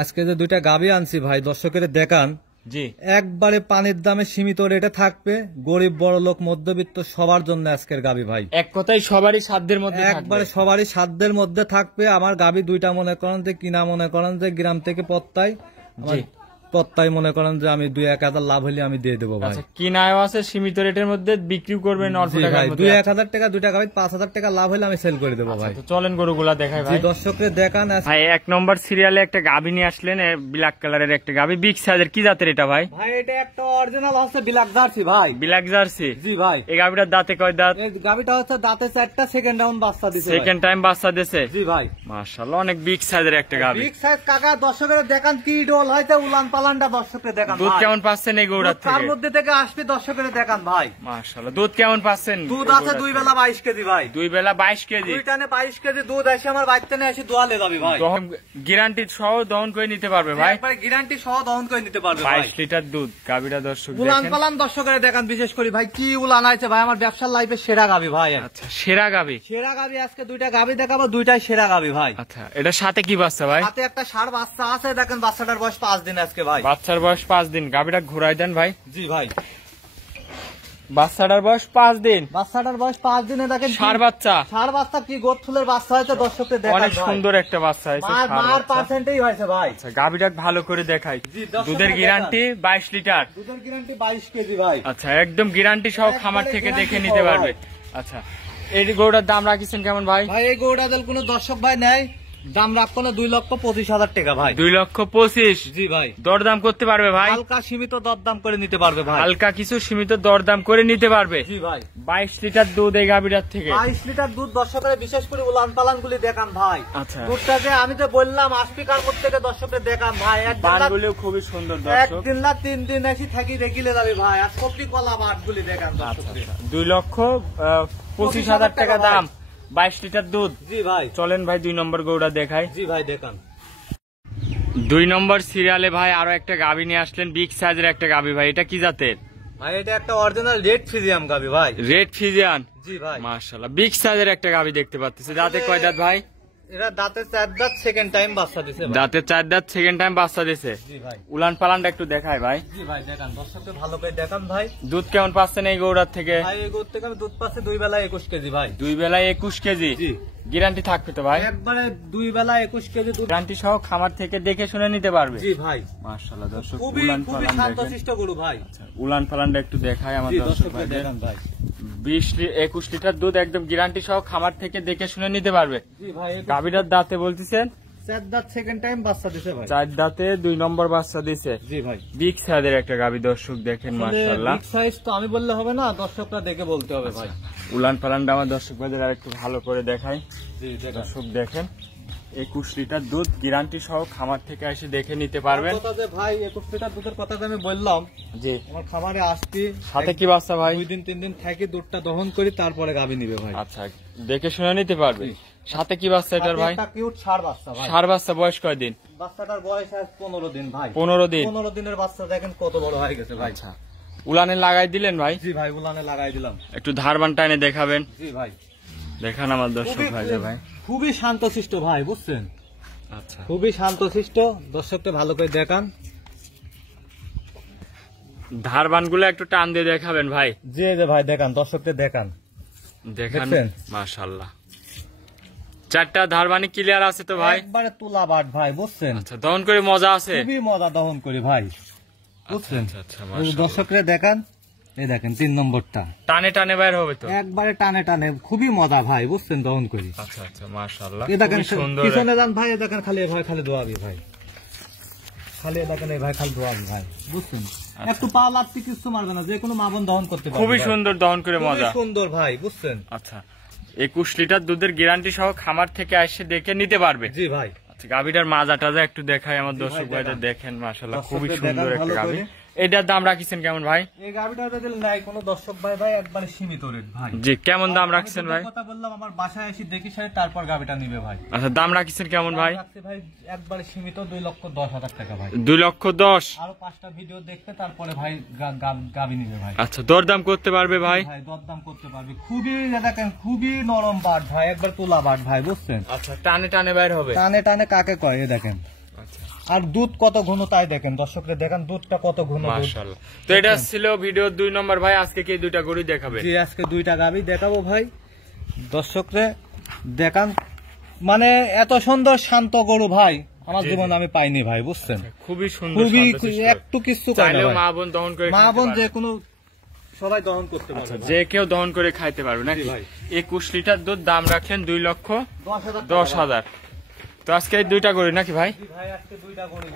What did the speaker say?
আজকে যে দুইটা গাভী আনছি ভাই, দর্শকের দেখান। জি, একবারে পানির দামে সীমিত রেটে থাকবে, গরিব বড় লোক মধ্যবিত্ত সবার জন্য আজকের গাভী ভাই। এক কথায় সবারই সাধ্যের মধ্যে একবারে সবারই সাধ্যের মধ্যে থাকবে। আমার গাভী দুইটা মনে করেন যে কিনা, মনে করেন যে গ্রাম থেকে পত্তায়, পত্তায় মনে করেন যে আমি 2-1,000 লাভ হলে আমি দিয়ে দেবো ভাই। কিনাও আছে সীমিত রেটের মধ্যে, বিক্রি করবেন অল্প টাকায়। 2-1,000 টাকা দুইটা গাভী 5,000 টাকা লাভ হলে আমি সেল করে দেবো ভাই। চলেন গরুগুলা দেখাই ভাই, দর্শকদের দেখান। ভাই 1 নম্বর সিরিয়ালে একটা গাভী নিয়ে আসলেন, ব্ল্যাক কালারের একটা গাভী, বিগ সাইজের। কি জাতের এটা ভাই? ভাই এটা একটা অরিজিনাল হচ্ছে ব্ল্যাক জার্সি ভাই। Black jersey? জি ভাই। এই গাভীটার দাঁতে কয় দাঁত? এই গাভীটা হচ্ছে দাঁতে 4টা, সেকেন্ড টাইম বাচ্চা দিছে। সেকেন্ড টাইম বাচ্চা দিছে? জি ভাই। মাশাআল্লাহ, অনেক বিগ সাইজের একটা গাভী। বিগ সাইজ কাকা, দর্শকের দেখান কি ডল হইতে উলান পালানটা দর্শকের দেখান। দুধ কেমন পাচ্ছেন এই গরুটার থেকে? তার মধ্যে থেকে আসবে দর্শকের দেখান ভাই। মাশাআল্লাহ, দুধ কেমন পাচ্ছেন? দুধ আছে 2 বেলা 22 কেজি ভাই। 2 বেলা 22 কেজি? 2 টানে 22 কেজি দুধ আসে আমার বাড়িতে নিয়ে এসে দোয়ালে যাবে ভাই। গ্যারান্টি সহ দহন করে নিতে পারবে ভাই? একবারে গ্যারান্টি সহ দহন করে নিতে পারবে ভাই। 22 লিটার দুধ গাভীটা দর্শক দেখেন। উলান পালান দর্শকের দেখান, বিশেষ করে ভাই কি উলান আছে ভাই। আমার ব্যবসার লাইফে সেরা গাভী ভাই। আচ্ছা, সেরা গাভী? সেরা গাভী আজকে দুইটা গাভী দেখাবো, দুইটাই সেরা গাভী ভাই। আচ্ছা, এটার সাথে কি বাচ্চা ভাই? সাথে একটা ষাঁড় বাচ্চা আছে, দেখেন বাচ্চাটার বয়স 5 দিন আজকে ভাই। বাচ্চার বয়স 5 দিন। গাভীটা ঘুরাই দেন ভাই। জি ভাই। বাচ্চাটার বয়স 5 দিন? বাচ্চাটার বয়স 5 দিনে দেখেন ষাঁড় বাচ্চা? ষাঁড় বাচ্চা কি গোট ফুলের বাচ্চা হয়েছে দর্শকদের দেখান। অনেক সুন্দর একটা বাচ্চা হয়েছে। মার পার্সেন্টেই হয়েছে ভাই। আচ্ছা, গাভীটা ভালো করে দেখাই। দুধের গ্যারান্টি 22 লিটার? দুধের গ্যারান্টি 22 কেজি ভাই। আচ্ছা, একদম গ্যারান্টি সহ খামার থেকে দেখে নিতে পারবে। আচ্ছা, এই গরুটার দাম রাখিছেন কেমন ভাই? ভাই এই গরুটা যদি কোনো দর্শক ভাই নেয়, দাম রাখবো না 2,25,000 টাকা ভাই। 2,25,000? জি ভাই। দরদাম করতে পারবে ভাই? হালকা সীমিত দরদাম করে নিতে পারবে ভাই। হালকা কিছু সীমিত দরদাম করে নিতে পারবে? জি ভাই। 22 লিটার দুধ এই গাভীটার থেকে? 22 লিটার দুধ দর্শকের, বিশেষ করে উলান পালান গুলি দেখান ভাই। আচ্ছা, দুধটা যে আমি তো বললাম আসপিকার করতে থেকে দর্শকের দেখান ভাই। বানগুলিও খুবই সুন্দর দর্শক। 1 দিন না 3 দিন এসে থাকি দেখিলে যাবে ভাই। আর কপি কলা বাটগুলি দেখান দর্শকদের। 2,25,000 টাকা দাম, 22 লিটার দুধ। জি ভাই। চলেন ভাই 2 নম্বর গরুটা দেখাই। জি ভাই দেখান। 2 নম্বর সিরিয়ালে ভাই আরো একটা গাভী নিয়ে আসলেন, বিগ সাইজের একটা গাভী ভাই। এটা কি জাতের ভাই? এটা একটা অরিজিনাল রেড ফ্রিজিয়াম গাভী ভাই। Red Friesian? জি ভাই। মাশাআল্লাহ, বিগ সাইজের একটা গাভী দেখতে পাচ্ছি। দাঁতে কয় দাঁত ভাই? এরা দাঁতে 4 দাঁত, সেকেন্ড টাইম বাচ্চা দিছে ভাই। দাঁতে 4 দাঁত, সেকেন্ড টাইম বাচ্চা দিছে? জি ভাই। উলান পালানটা একটু দেখাই ভাই। জি ভাই দেখান, দর্শককে ভালো করে দেখান ভাই। দুধ কেমন পাচ্ছেন এই গরুটার থেকে? ভাই এই গরু থেকে আমি দুধ পাচ্ছি 2 বেলা 21 কেজি ভাই। 2 বেলায় 21 কেজি? জি। গ্যারান্টি থাকবে তো ভাই? একবারে 2 বেলা 21 কেজি দুধ। গ্যারান্টি সহ খামার থেকে দেখে শুনে নিতে পারবে? জি ভাই। মাশাআল্লাহ দর্শক, খুবই উলান খুবই পালান শান্তশিষ্ট গরু ভাই। উলান পালানটা একটু দেখাই আমার দর্শক ভাই। দেখান ভাই। 21 লিটার দুধ, একদম গ্যারান্টি সহ খামার থেকে দেখে শুনে নিতে পারবে। জি ভাই। গাভীটার দাঁতে বলতেছেন 4 দাঁত, সেকেন্ড টাইম বাচ্চা দিছে ভাই। 4 দাঁতে 2 নম্বর বাচ্চা দিছে? জি ভাই। বিগ সাইজের একটা গাভী দর্শক দেখেন, মাশাআল্লাহ। বিগ সাইজ তো আমি বললে হবে না, দর্শকরা দেখে বলতে হবে ভাই। উলান পালানটা আমার দর্শক ভাইদের আর একটু ভালো করে দেখাই। জি দেখান। দর্শক দেখেন, 21 লিটার দুধ, গ্যারান্টি সহ খামার থেকে এসে দেখে নিতে পারবেন। কথা যে ভাই 21 লিটার দুধের কথা যে আমি বললাম, জি আমার খামারে আসছি, সাথে কি বাচ্চা ভাই? 2 দিন 3 দিন থাকি, দুধটা দহন করি, তারপরে গাভী নিবে ভাই। আচ্ছা, দেখে শুনে নিতে পারবে। সাথে কি বাচ্চা এটার ভাই? একটা কিউট ষাঁড় বাচ্চা ভাই। ষাঁড় বাচ্চা, বয়স কয় দিন? বাচ্চাটার বয়স আজ 15 দিন ভাই। 15 দিন? 15 দিনের বাচ্চা দেখেন কত বড় হয়ে গেছে ভাই। আচ্ছা, উলানে লাগাই দিলেন ভাই? জি ভাই, উলানে লাগাই দিলাম। একটু ধারবান টাইনে দেখাবেন? জি ভাই। দেখান আমার দর্শক ভাই। ভাই খুবই শান্তশিষ্ট ভাই, বুঝছেন? আচ্ছা, খুবই শান্তশিষ্ট, দর্শককে ভালো করে দেখান। ধারবান গুলো একটু টান দিয়ে দেখাবেন ভাই। জি যে ভাই দেখান, দর্শককে দেখান। দেখান, দেখছেন? মাশাআল্লাহ, 4টা ধারবানি ক্লিয়ার আছে তো ভাই? একবারে তুলা বাট ভাই, বুঝছেন? আচ্ছা, দহন করে মজা আছে? খুবই মজা দহন করি ভাই, বুঝছেন? আচ্ছা, দর্শকরে দেখান, এই দেখেন 3 নম্বরটা টানে টানে বাইর হবে তো? একবারে টানে টানে, খুবই মজা ভাই, বুঝছেন? দহন করি। আচ্ছা, মাশাআল্লাহ, এই দেখেন সুন্দর। পিছনে যান ভাই, এই দেখেন খালি ভাই, খালি দোয়াবি ভাই, খালি দেখেন এই ভাই, খালি দোয়াবি ভাই, বুঝছেন? একটু পা লাগতে কিছু মারবে না, যে কোনো মাবন দহন করতে পারবে। খুবই সুন্দর দহন করে মজা, খুবই সুন্দর ভাই, বুঝছেন? আচ্ছা, 21 লিটার দুধের গ্যারান্টি সহ খামার থেকে এসে দেখে নিতে পারবে? জি ভাই। আচ্ছা, গাভীটার মাজা টাজা একটু দেখাই আমার দর্শক ভাইদের, দেখেন মাশাআল্লাহ, খুবই সুন্দর একটা গাভী। এটার দাম রাখিছেন কেমন ভাই? এই গাবিটা যদি নাই কোনো দর্শক ভাই ভাই একবারে সীমিত রেট ভাই। জি, কেমন দাম রাখছেন ভাই? কথা বললাম আমার বাসায় এসে দেখি সাথে তারপর গাবিটা নিবে ভাই। আচ্ছা, দাম রাখছেন কেমন ভাই? ভাই একবারে সীমিত 2,10,000 টাকা ভাই। 2,10,000? আরো 5টা ভিডিও দেখতে তারপরে ভাই গাবি নিবে ভাই। আচ্ছা, দরদাম করতে পারবে ভাই? ভাই দরদাম করতে পারবে, খুবই দেখেন খুবই নরম বাট ভাই, একবার তোলা বাট ভাই, বুঝছেন? আচ্ছা, টানে টানে বাইর হবে? টানে টানে কাকে কয়, এই দেখেন। আচ্ছা, আর দুধ কত ঘন তাই দেখেন, দর্শকরা দেখেন দুধটা কত ঘন। মাশাআল্লাহ। তো এটা ছিল ভিডিও 2 নম্বর ভাই, আজকে কি দুইটা গরু দেখাবে? জি, আজকে দুইটা গাবি দেখাবো ভাই, দর্শকরে দেখান। মানে এত সুন্দর শান্ত গরু ভাই আমার জীবনে আমি পাইনি ভাই, বুঝছেন? খুবই সুন্দর, খুবই একটু কিছু চাইলেও মা বোন দহন করে, মা বোন যে কোনো সবাই দহন করতে পারবে, যে কেউ দহন করে খাইতে পারবে নাকি? 21 লিটার দুধ, দাম রাখেন 2,10,000। তো আজকে এই দুইটা গরু নাকি ভাই? ভাই আজকে দুইটা গরু।